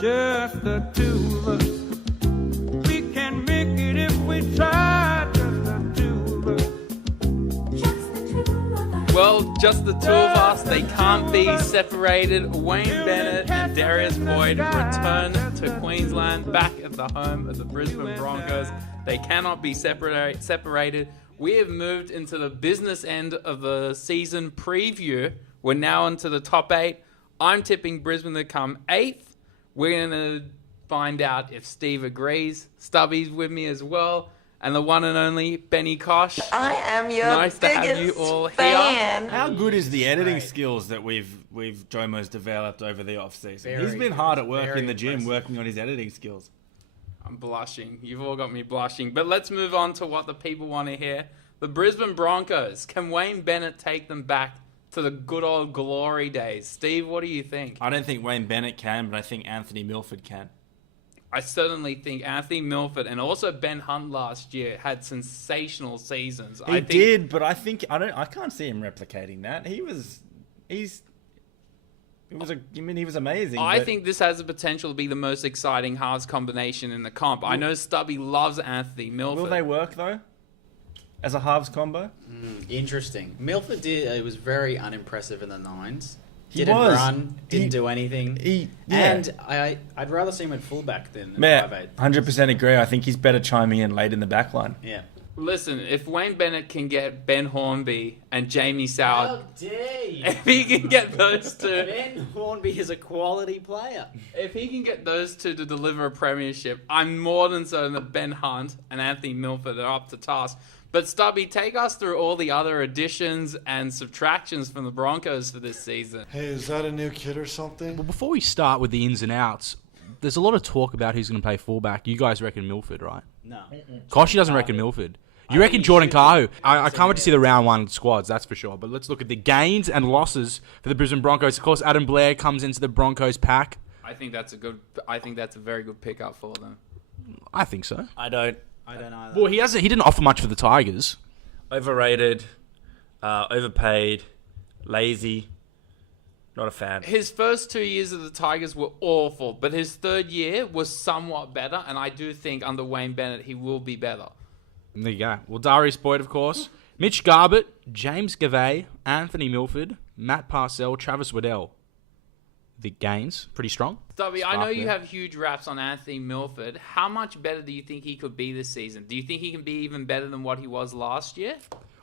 Just the two of us. We can make it if we try. Just the two of us. Well, just the two of us. They can't be separated. Wayne Bennett and Darius Boyd return to Queensland, back at the home of the Brisbane Broncos. They cannot be separated. We have moved into the business end of the season preview. We're now into the top 8. I'm tipping Brisbane to come 8th. We're going to find out if Steve agrees. Stubby's with me as well. And the one and only Benny Kosh. I am your nice biggest to have you all fan. here. How good is the editing skills that we've Jomo's developed over the off-season? He's been hard at work in the gym working on his editing skills. I'm blushing. You've all got me blushing. But let's move on to what the people want to hear. The Brisbane Broncos. Can Wayne Bennett take them back to the good old glory days? Steve, what do you think? I don't think Wayne Bennett can, but I think Anthony Milford can. I certainly think Anthony Milford and also Ben Hunt last year had sensational seasons. He did, but I can't see him replicating that. He was amazing. I think this has the potential to be the most exciting halves combination in the comp. I know Stubby loves Anthony Milford. Will they work though? As a halves combo? Interesting. Milford was very unimpressive in the nines. He Didn't was. run, didn't do anything. And I'd rather see him at fullback than at 5'8". 100% agree. I think he's better chiming in late in the back line. Yeah. Listen, if Wayne Bennett can get Ben Hornby and Jamie Soward, How dare you? if he can get those two, Ben Hornby is a quality player. if he can get those two to deliver a premiership, I'm more than certain that Ben Hunt and Anthony Milford are up to task. But Stubby, take us through all the other additions and subtractions from the Broncos for this season. Hey, is that a new kid or something? Well, before we start with the ins and outs, there's a lot of talk about who's going to play fullback. You guys reckon Milford, right? No. Koshy doesn't reckon Milford. You reckon Jordan Kahu? I can't wait to see the round one squads, that's for sure. But let's look at the gains and losses for the Brisbane Broncos. Of course, Adam Blair comes into the Broncos pack. I think that's a very good pickup for them. I think so. I don't either. Well, he didn't offer much for the Tigers. Overrated, overpaid, lazy. Not a fan. His first 2 years of the Tigers were awful, but his third year was somewhat better, and I do think under Wayne Bennett he will be better. There you go. Well, Darius Boyd, of course. Mitch Garbutt, James Gavay, Anthony Milford, Matt Parcell, Travis Waddell. The gains, pretty strong. Stubby, I know you have huge raps on Anthony Milford. How much better do you think he could be this season? Do you think he can be even better than what he was last year?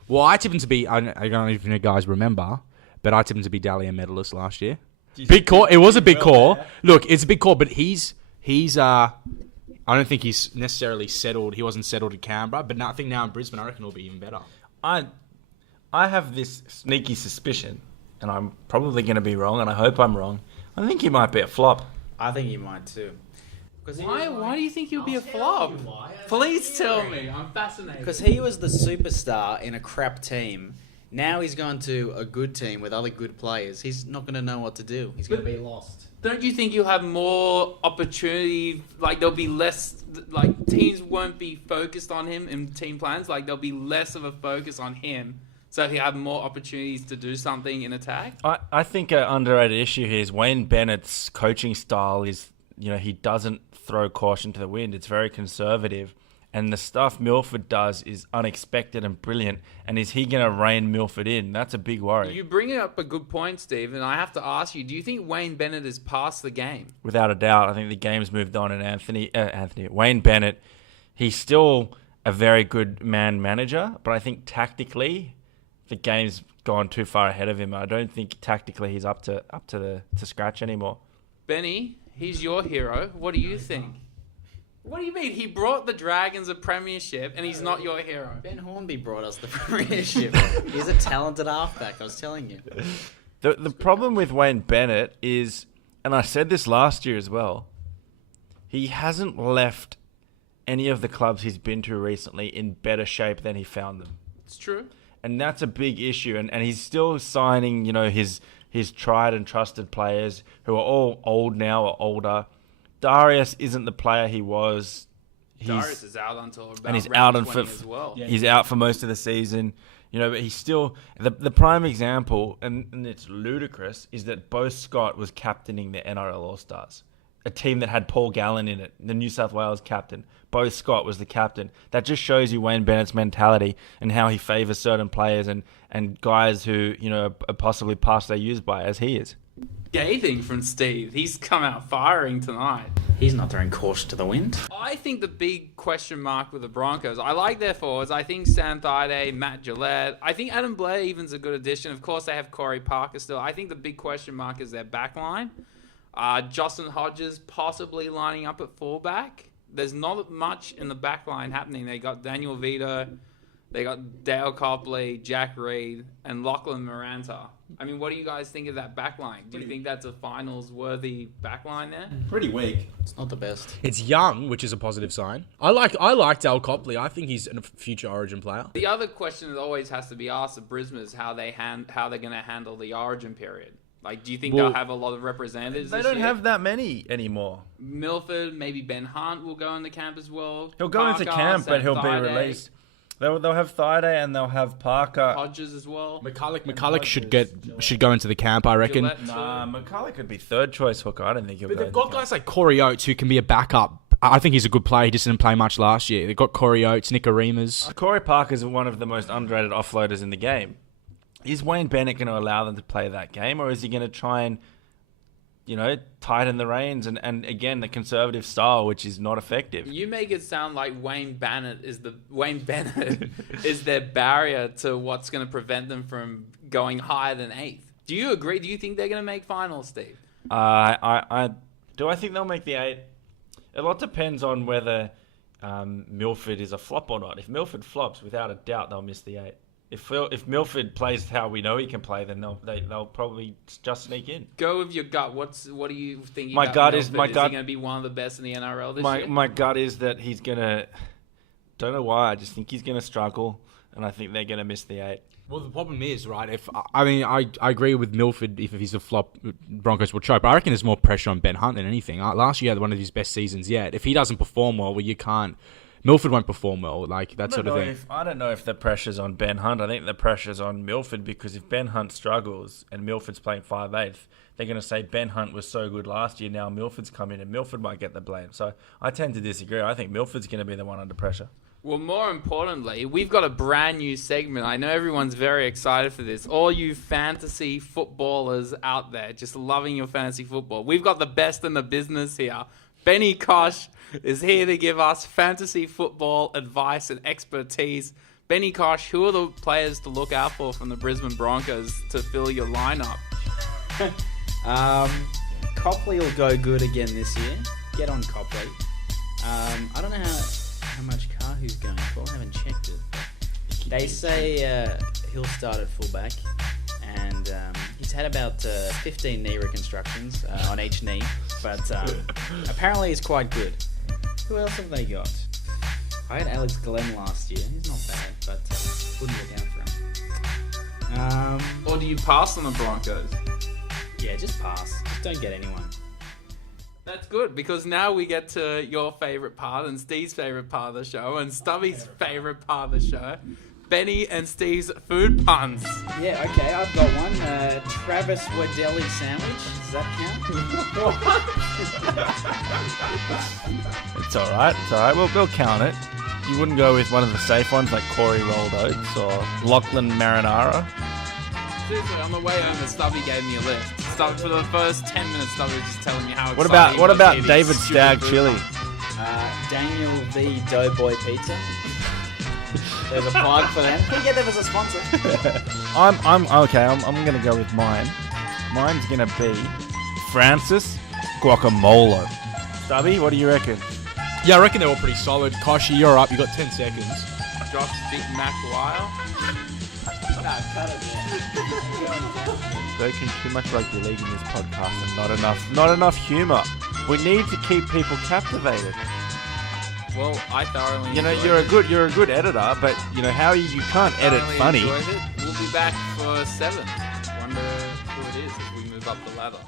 Well, I tipped him to be, I don't know if you guys remember, but I tipped him to be Dally medalist last year. Big call. It was a big call. Look, it's a big call, but he's I don't think he's necessarily settled. He wasn't settled at Canberra, but I think now in Brisbane, I reckon he'll be even better. I have this sneaky suspicion, and I'm probably going to be wrong, and I hope I'm wrong. I think he might be a flop. I think he might too. Why do you think he'll be a flop? Please tell me. I'm fascinated. Because he was the superstar in a crap team. Now he's gone to a good team with other good players. He's not going to know what to do. He's going to be lost. Don't you think you'll have more opportunity? Like, there'll be less... Like, teams won't be focused on him in team plans. Like, there'll be less of a focus on him. So he'll have more opportunities to do something in attack? I think an underrated issue here is Wayne Bennett's coaching style is, he doesn't throw caution to the wind. It's very conservative. And the stuff Milford does is unexpected and brilliant. And is he going to rein Milford in? That's a big worry. You bring up a good point, Steve, and I have to ask you, do you think Wayne Bennett is past the game? Without a doubt. I think the game's moved on, and Wayne Bennett, he's still a very good man manager, but I think tactically the game's gone too far ahead of him. I don't think tactically he's up to scratch anymore. Benny, he's your hero. What do you think? What do you mean? He brought the Dragons a premiership and he's not your hero. Ben Hornby brought us the premiership. He's a talented halfback, I was telling you. The problem with Wayne Bennett is, and I said this last year as well, he hasn't left any of the clubs he's been to recently in better shape than he found them. It's true. And that's a big issue. And he's still signing, his tried and trusted players who are all old now or older. Darius isn't the player he was. Darius is out until about and he's round out 20 as well. He's out for most of the season. But he's still... The prime example, and it's ludicrous, is that Bo Scott was captaining the NRL All-Stars. a team that had Paul Gallen in it, the New South Wales captain. Bo Scott was the captain. That just shows you Wayne Bennett's mentality and how he favours certain players and guys who, are possibly past their use by, as he is. Scathing from Steve. He's come out firing tonight. He's not throwing caution to the wind. I think the big question mark with the Broncos, I like their forwards. I think Sam Thaiday, Matt Gillette. I think Adam Blair even's a good addition. Of course, they have Corey Parker still. I think the big question mark is their back line. Justin Hodges possibly lining up at fullback. There's not much in the back line happening. They got Daniel Vito, they got Dale Copley, Jack Reed, and Lachlan Maranta. I mean, what do you guys think of that back line? Do you think that's a finals-worthy back line there? Pretty weak. It's not the best. It's young, which is a positive sign. I like Dale Copley. I think he's a future Origin player. The other question that always has to be asked of Brisbane is how they're going to handle the Origin period. Like, do you think they'll have a lot of representatives They this don't year? have that many anymore. Milford, maybe Ben Hunt will go into camp as well. He'll go into camp, but he'll be released. They'll have Thaiday and they'll have Parker. Hodges as well. McCulloch should go into the camp, I reckon. Nah, McCulloch could be third choice hooker. I don't think he'll But go. they've got guys like Corey Oates who can be a backup. I think he's a good player. He just didn't play much last year. They've got Corey Oates, Nick Arimas. Corey Parker's one of the most underrated offloaders in the game. Is Wayne Bennett going to allow them to play that game, or is he going to try and, tighten the reins and again, the conservative style, which is not effective? You make it sound like Wayne Bennett is their barrier to what's going to prevent them from going higher than 8th. Do you agree? Do you think they're going to make finals, Steve? Do I think they'll make the 8? A lot depends on whether Milford is a flop or not. If Milford flops, without a doubt, they'll miss the 8. If Milford plays how we know he can play, then they'll probably just sneak in. Go with your gut. What do you think? My gut is he going to be one of the best in the NRL this year? My gut is that he's gonna. Don't know why. I just think he's gonna struggle, and I think they're gonna miss the 8. Well, the problem is, right, I agree with Milford. If he's a flop, Broncos will choke. But I reckon there's more pressure on Ben Hunt than anything. Last year he had one of his best seasons yet. If he doesn't perform well, you can't. Milford won't perform well, like that sort of thing. I don't know if the pressure's on Ben Hunt. I think the pressure's on Milford, because if Ben Hunt struggles and Milford's playing 5/8, they're going to say Ben Hunt was so good last year, now Milford's come in and Milford might get the blame. So I tend to disagree. I think Milford's going to be the one under pressure. Well, more importantly, we've got a brand new segment. I know everyone's very excited for this. All you fantasy footballers out there, just loving your fantasy football. We've got the best in the business here. Benny Kosh is here to give us fantasy football advice and expertise. Benny Kosh, who are the players to look out for from the Brisbane Broncos to fill your lineup? Copley will go good again this year. Get on Copley. I don't know how much Kahu's going for. I haven't checked it. They say he'll start at fullback, and he's had about 15 knee reconstructions on each knee, but apparently he's quite good. Who else have they got? I had Alex Glenn last year. He's not bad, but wouldn't look out for him. Or do you pass on the Broncos? Yeah, just pass. Just don't get anyone. That's good, because now we get to your favourite part and Steve's favourite part of the show and Stubby's favourite part of the show. Benny and Steve's food puns. Yeah, okay, I've got one. Travis Wadelli sandwich. Does that count? It's all right. We'll count it. You wouldn't go with one of the safe ones like Corey Rolled Oats or Lachlan Marinara? Seriously, on the way home, Stubby gave me a list. For the first 10 minutes, Stubby was just telling me how What excited he about was to eat David his Stagg stupid Chili? food. Daniel V. Doughboy Pizza. There's a plug for them. Can we get them as a sponsor? I'm okay. I'm gonna go with mine. Mine's gonna be Francis Guacamole. Stubby, what do you reckon? Yeah, I reckon they're all pretty solid. Koshi, you're up. You got 10 seconds. Josh Big Mac Lyle. Nah, cut it, Spoken too much rugby league in this podcast and not enough humour. We need to keep people captivated. Well, I thoroughly You know, enjoyed you're a good editor, but you know how you can't edit thoroughly funny. enjoyed it. We'll be back for 7th. Wonder who it is as we move up the ladder.